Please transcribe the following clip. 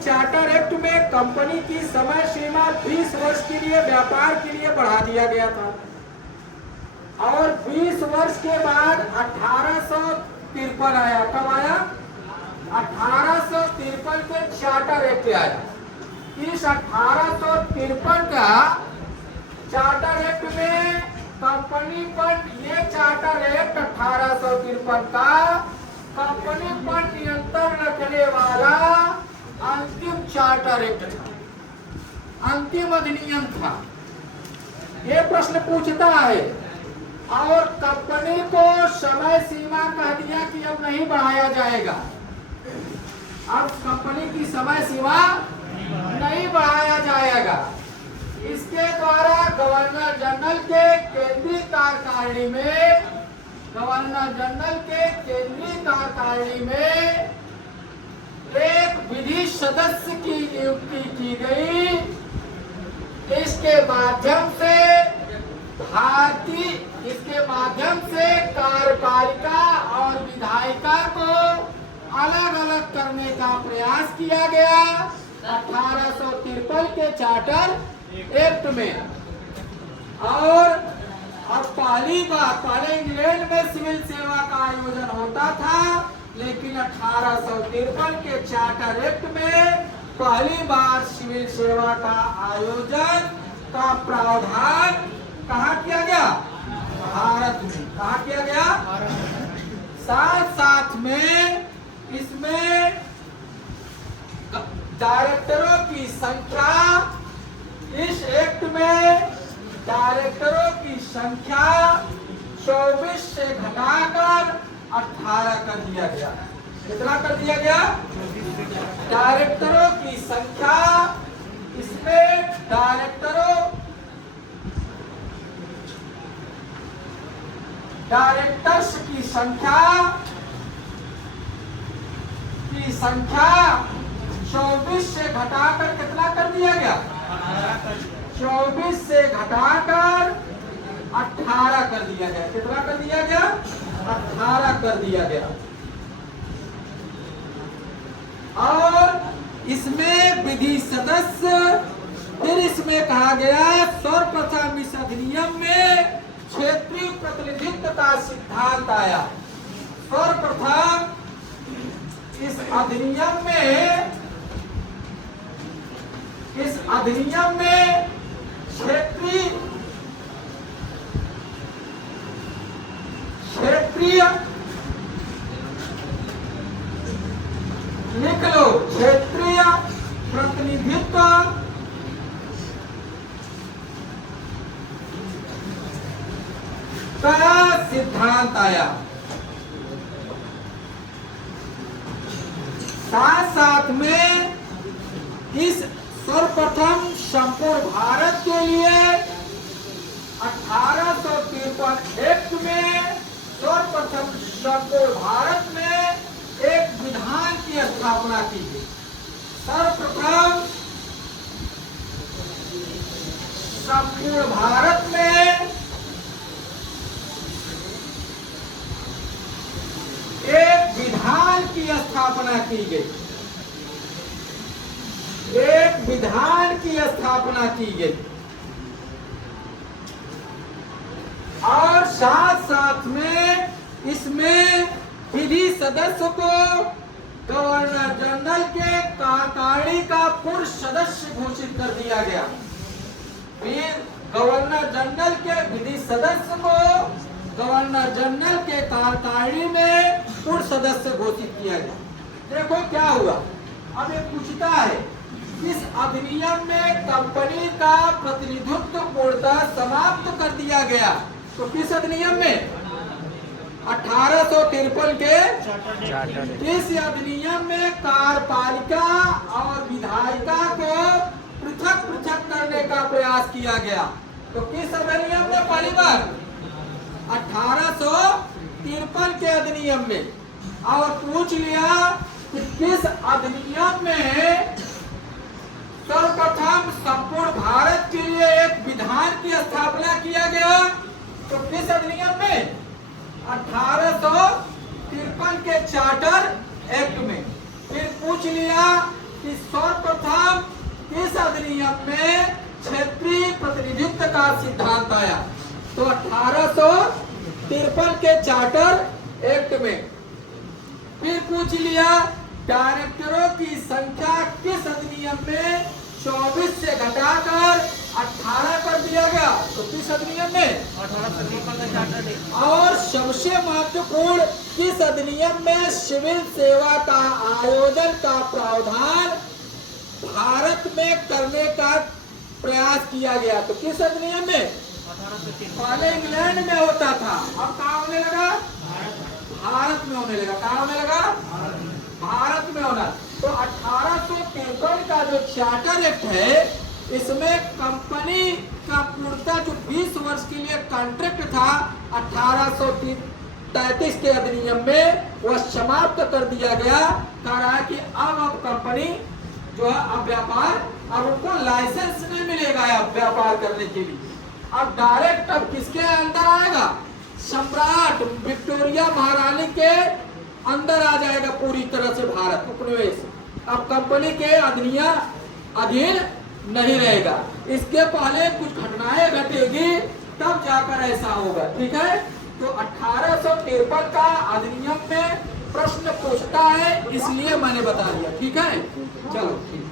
Charter act में company की समय सीमा 20 वर्ष के लिए व्यापार के लिए बढ़ा दिया गया था और 20 वर्ष के बाद 1853 आया। कब आया? 1853 के चार्टर एक्ट आया। इस 1853 का चार्टर एक्ट में कंपनी पर, ये चार्टर एक्ट 1853 का कंपनी पर नियंत्रण रखने वाला अंतिम चार्टर एक्ट था, अंतिम अधिनियम था। ये प्रश्न पूछता है और कंपनी को समय सीमा कह दिया कि अब नहीं बढ़ाया जाएगा। अब कंपनी की समय सीमा नहीं बढ़ाया जाएगा। इसके द्वारा गवर्नर जनरल के केंद्रीय कार्यकारिणी में, गवर्नर जनरल के केंद्रीय कार्यकारिणी में एक विधि सदस्य की नियुक्ति की गई। इसके माध्यम से कार्यपालिका और विधायिका को अलग अलग करने का प्रयास किया गया 1853 के चार्टर एक्ट में। और अब पहली बार, पहले इंग्लैंड में सिविल सेवा का आयोजन होता था, लेकिन 1853 के चार्टर एक्ट में पहली बार सिविल सेवा का आयोजन का प्रावधान कहाँ किया गया? भारत में। कहाँ किया गया? साथ साथ में इसमें डायरेक्टरों की संख्या, इस एक्ट में डायरेक्टरों की संख्या 24 से घटाकर 18 कर दिया गया। कितना कर दिया गया? डायरेक्टरों की संख्या, इसमें डायरेक्टर्स की संख्या 24 से घटाकर कितना कर दिया गया? 24 से घटाकर 18 कर दिया गया। कितना कर दिया गया? 18 कर दिया गया। और इसमें विधि सदस्य, फिर इसमें कहा गया सर्वप्रथम इस अधिनियम में क्षेत्रीय प्रतिनिधित्व का सिद्धांत आया। सर्वप्रथम इस अधिनियम में क्षेत्रीय लिख लो, क्षेत्रीय प्रतिनिधित्व का सिद्धांत आया। साथ साथ में इस सर्वप्रथम संपूर्ण भारत के लिए 1853 एक्ट में सर्वप्रथम संपूर्ण भारत में एक विधान की स्थापना की गई। सर्वप्रथम संपूर्ण भारत में एक विधान की स्थापना की गई। एक विधान की स्थापना की गई और साथ साथ में इसमें विधि सदस्य को गवर्नर जनरल के कार्यकारिणी का पूर्व सदस्य घोषित कर दिया गया। फिर गवर्नर जनरल के विधि सदस्य को गवर्नर जनरल के कार्यकारिणी में पूर्व सदस्य घोषित किया गया। देखो क्या हुआ, अब ये पूछता है इस अधिनियम में कंपनी का प्रतिनिधित्व पूर्णतः समाप्त कर दिया गया। तो किस अधिनियम में? 1853 के इस अधिनियम में कार्यपालिका और विधायिका को पृथक पृथक करने का प्रयास किया गया। तो किस अधिनियम में? पहली बार 1853 के अधिनियम में। और पूछ लिया कि किस अधिनियम में सर्वप्रथम संपूर्ण भारत के लिए एक विधान की स्थापना किया गया? तो किस अधिनियम में? 1853 के चार्टर एक्ट में। फिर पूछ लिया कि सर्वप्रथम इस अधिनियम में क्षेत्रीय प्रतिनिधित्व का सिद्धांत आया। तो 1853 के चार्टर एक्ट में फिर पूछ लिया डायरेक्टरों की संख्या किस अधिनियम में 24 से घटाकर 18 कर दिया गया। तो किस अधिनियम में 1853। और सबसे महत्वपूर्ण किस अधिनियम में सिविल सेवा का आयोजन का प्रावधान भारत में करने का प्रयास किया गया। तो किस अधिनियम में? पहले इंग्लैंड में होता था, अब कहाँ होने लगा? भारत में होने लगा। कहाँ होने लगा? भारत में होना। तो 1853 का जो चार्टर एक्ट है इसमें कंपनी का पूर्णतः जो 20 वर्ष के लिए कॉन्ट्रैक्ट था 1833 के अधिनियम में वह समाप्त कर दिया गया। कह रहा है कि अब कंपनी जो है अब व्यापार, अब उनको लाइसेंस नहीं मिलेगा अब व्यापार करने के लिए। अब डायरेक्ट अब किसके अंदर आएगा? सम्राट विक्टोरिया महारानी के अंदर आ जाएगा पूरी तरह से भारत उपनिवेश। अब कंपनी के अधीन नहीं रहेगा। इसके पहले कुछ घटनाएं घटेगी तब जाकर ऐसा होगा। ठीक है। तो 1853 का अधिनियम में प्रश्न पूछता है इसलिए मैंने बता दिया। ठीक है, चलो ठीक।